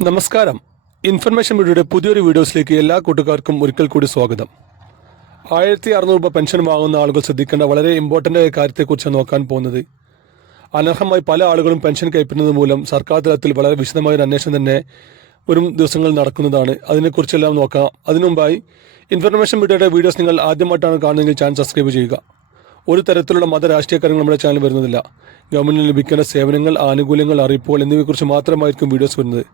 നമസ്കാരം. ഇൻഫർമേഷൻ വീഡിയോയുടെ പുതിയൊരു വീഡിയോസിലേക്ക് എല്ലാ കൂട്ടുകാർക്കും ഒരിക്കൽ കൂടി സ്വാഗതം. ആയിരത്തി അറുന്നൂറ് രൂപ പെൻഷൻ വാങ്ങുന്ന ആളുകൾ ശ്രദ്ധിക്കേണ്ട വളരെ ഇമ്പോർട്ടന്റ് ആയ കാര്യത്തെക്കുറിച്ച് നോക്കാൻ പോകുന്നത്. അനർഹമായി പല ആളുകളും പെൻഷൻ കൈപ്പറ്റുന്നത് മൂലം സർക്കാർ തലത്തിൽ വളരെ വിശദമായ ഒരു അന്വേഷണം തന്നെ വരും ദിവസങ്ങളിൽ നടക്കുന്നതാണ്. അതിനെക്കുറിച്ചെല്ലാം നോക്കാം. അതിനുമുമ്പായി ഇൻഫർമേഷൻ വീഡിയോയുടെ വീഡിയോസ് നിങ്ങൾ ആദ്യമായിട്ടാണ് കാണുന്നതെങ്കിൽ ചാനൽ സബ്സ്ക്രൈബ് ചെയ്യുക. ഒരു തരത്തിലുള്ള മത രാഷ്ട്രീയ കാര്യങ്ങൾ നമ്മുടെ ചാനൽ വരുന്നതില്ല. ഗവൺമെന്റിന് ലഭിക്കേണ്ട സേവനങ്ങൾ ആനുകൂല്യങ്ങൾ അറിയിപ്പുകൾ എന്നിവയെക്കുറിച്ച് മാത്രമായിരിക്കും വീഡിയോസ് വരുന്നത്.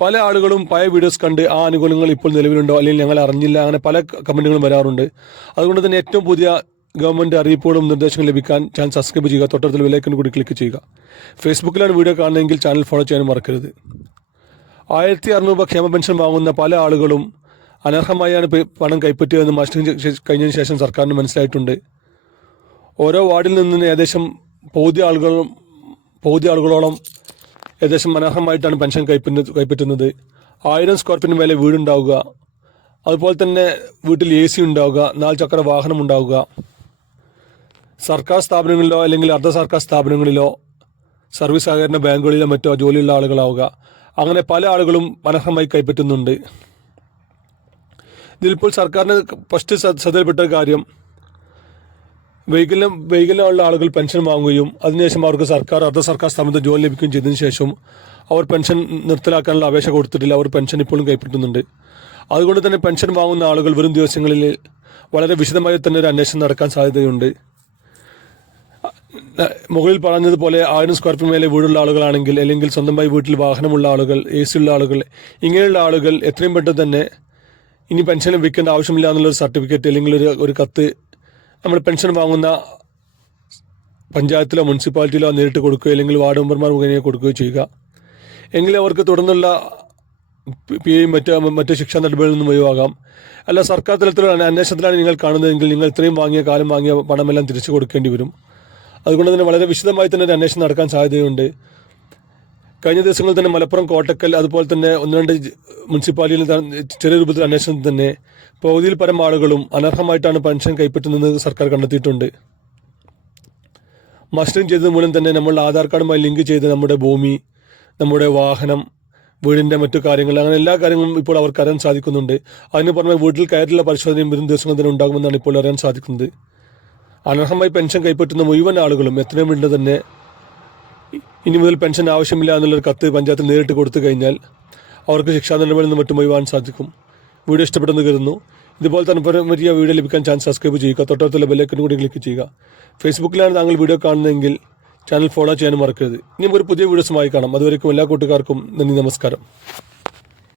പല ആളുകളും പഴയ വീഡിയോസ് കണ്ട് ആ ആനുകൂല്യങ്ങൾ ഇപ്പോൾ നിലവിലുണ്ടോ? അല്ലെങ്കിൽ ഞങ്ങൾ അറിഞ്ഞില്ല അങ്ങനെ പല കമന്റുകളും വരാറുണ്ട്. അതുകൊണ്ട് തന്നെ ഏറ്റവും പുതിയ ഗവൺമെന്റ് അറിയിപ്പുകളും നിർദ്ദേശങ്ങളും ലഭിക്കാൻ ചാനൽ സബ്സ്ക്രൈബ് ചെയ്യുക തൊട്ടടുത്തുള്ള വിലയ്ക്കും കൂടി ക്ലിക്ക് ചെയ്യുക. ഫേസ്ബുക്കിലാണ് വീഡിയോ കാണുന്നതെങ്കിൽ ചാനൽ ഫോളോ ചെയ്യാൻ മറക്കരുത്. ആയിരത്തി അറുന്നൂറ് രൂപ ക്ഷേമ പെൻഷൻ വാങ്ങുന്ന പല ആളുകളും അനർഹമായാണ് പണം കൈപ്പറ്റിയതെന്ന് മാസ്റ്ററിംഗ് ശേ- കഴിഞ്ഞതിന് ശേഷം സർക്കാരിന് മനസ്സിലായിട്ടുണ്ട്. ഓരോ വാർഡിൽ നിന്ന് ഏകദേശം പൗതി ആളുകളും പൗതി ആളുകളോളം ഏകദേശം മനോഹരമായിട്ടാണ് പെൻഷൻ കൈപ്പറ്റുന്നത് കൈപ്പറ്റുന്നത്. ആയിരം സ്ക്വയർ ഫീറ്റിന് മേലെ വീടുണ്ടാവുക. അതുപോലെ തന്നെ വീട്ടിൽ എ സി ഉണ്ടാവുക നാല് ചക്ര വാഹനം ഉണ്ടാവുക. സർക്കാർ സ്ഥാപനങ്ങളിലോ അല്ലെങ്കിൽ അർദ്ധ സർക്കാർ സ്ഥാപനങ്ങളിലോ സർവീസ് സഹകരണ ബാങ്കുകളിലോ മറ്റോ ജോലിയുള്ള ആളുകളാവുക. അങ്ങനെ പല ആളുകളും മനോഹരമായി കൈപ്പറ്റുന്നുണ്ട്. ഇതിലിപ്പോൾ സർക്കാരിന് ഫസ്റ്റ് ശ്ര- ശ്രദ്ധയിൽപ്പെട്ട കാര്യം വൈകല്യം വൈകല്യമുള്ള ആളുകൾ പെൻഷൻ വാങ്ങുകയും അതിനുശേഷം അവർക്ക് സർക്കാർ അർദ്ധ സർക്കാർ സ്ഥാപനത്തിൽ ജോലി ലഭിക്കുകയും ചെയ്തതിനു ശേഷം അവർ പെൻഷൻ നിർത്തലാക്കാനുള്ള അപേക്ഷ കൊടുത്തിട്ടില്ല. അവർ പെൻഷൻ ഇപ്പോഴും കൈപ്പറ്റുന്നുണ്ട്. അതുകൊണ്ട് തന്നെ പെൻഷൻ വാങ്ങുന്ന ആളുകൾ വരും ദിവസങ്ങളിൽ വളരെ വിശദമായി തന്നെ ഒരു അന്വേഷണം നടക്കാൻ സാധ്യതയുണ്ട്. മുകളിൽ പറഞ്ഞതുപോലെ ആയിരം സ്ക്വയർ ഫീറ്റ് മേലെ വീടുള്ള ആളുകളാണെങ്കിൽ അല്ലെങ്കിൽ സ്വന്തമായി വീട്ടിൽ വാഹനമുള്ള ആളുകൾ എ സി ഉള്ള ആളുകൾ ഇങ്ങനെയുള്ള ആളുകൾ എത്രയും പെട്ടെന്ന് തന്നെ ഇനി പെൻഷൻ ലഭിക്കേണ്ട ആവശ്യമില്ല എന്നുള്ളൊരു സർട്ടിഫിക്കറ്റ് അല്ലെങ്കിൽ ഒരു ഒരു കത്ത് നമ്മൾ പെൻഷൻ വാങ്ങുന്ന പഞ്ചായത്തിലോ മുനിസിപ്പാലിറ്റിയിലോ നേരിട്ട് കൊടുക്കുകയോ അല്ലെങ്കിൽ വാർഡ് മെമ്പർമാർ മുഖേനയോ കൊടുക്കുകയോ ചെയ്യുക. എങ്കിലും അവർക്ക് തുടർന്നുള്ള പി എയും മറ്റ് മറ്റ് ശിക്ഷാ നടപടികളിൽ നിന്നും ഒഴിവാകാം. അല്ല സർക്കാർ തലത്തിലുള്ള അന്വേ- അന്വേഷണത്തിലാണ് നിങ്ങൾ കാണുന്നതെങ്കിൽ നിങ്ങൾ ഇത്രയും വാങ്ങിയ കാലം വാങ്ങിയ പണമെല്ലാം തിരിച്ചു കൊടുക്കേണ്ടി വരും. അതുകൊണ്ട് തന്നെ വളരെ വിശദമായി തന്നെ ഒരു അന്വേഷണം നടക്കാൻ സാധ്യതയുണ്ട്. കഴിഞ്ഞ ദിവസങ്ങളിൽ തന്നെ മലപ്പുറം കോട്ടക്കൽ അതുപോലെ തന്നെ ഒന്ന് രണ്ട് മുനിസിപ്പാലിറ്റിയിൽ ചെറിയ രൂപത്തിൽ അന്വേഷണം തന്നെ പകുതിയിൽ പരം ആളുകളും അനർഹമായിട്ടാണ് പെൻഷൻ കൈപ്പറ്റുന്നത് സർക്കാർ കണ്ടെത്തിയിട്ടുണ്ട്. മസ്റ്ററിങ് ചെയ്തത് മൂലം തന്നെ നമ്മൾ ആധാർ കാർഡുമായി ലിങ്ക് ചെയ്ത് നമ്മുടെ ഭൂമി നമ്മുടെ വാഹനം വീടിന്റെ മറ്റു കാര്യങ്ങൾ അങ്ങനെ എല്ലാ കാര്യങ്ങളും ഇപ്പോൾ അവർക്ക് അറിയാൻ സാധിക്കുന്നുണ്ട്. അതിന് പുറമെ വീട്ടിൽ കയറിയുള്ള പരിശോധനയും വരും ദിവസങ്ങളിൽ തന്നെ ഉണ്ടാകുമെന്നാണ് ഇപ്പോൾ അറിയാൻ സാധിക്കുന്നത്. അനർഹമായി പെൻഷൻ കൈപ്പറ്റുന്ന മുഴുവൻ ആളുകളും എത്രയും വീണ്ടും തന്നെ ഇനി മുതൽ പെൻഷൻ ആവശ്യമില്ല എന്നുള്ളൊരു കത്ത് പഞ്ചായത്തിൽ നേരിട്ട് കൊടുത്തു കഴിഞ്ഞാൽ അവർക്ക് ശിക്ഷാ നടപടിയിൽ നിന്ന് മറ്റും ഒഴിവാൻ സാധിക്കും. വീഡിയോ ഇഷ്ടപ്പെട്ടെന്ന് കരുതുന്നു. ഇതുപോലെ തന്നെ പരമരിയ വീഡിയോ ലഭിക്കാൻ ചാനൽ സബ്സ്ക്രൈബ് ചെയ്യുക. തൊട്ടടുത്തുള്ള ബെല്ലൈക്കൻ കൂടി ക്ലിക്ക് ചെയ്യുക. ഫേസ്ബുക്കിലാണ് താങ്കൾ വീഡിയോ കാണുന്നതെങ്കിൽ ചാനൽ ഫോളോ ചെയ്യാനും മറക്കരുത്. ഇനി നമുക്ക് ഒരു പുതിയ വീഡിയോസുമായി കാണാം. അതുവരെയും എല്ലാ കൂട്ടുകാർക്കും നന്ദി നമസ്കാരം.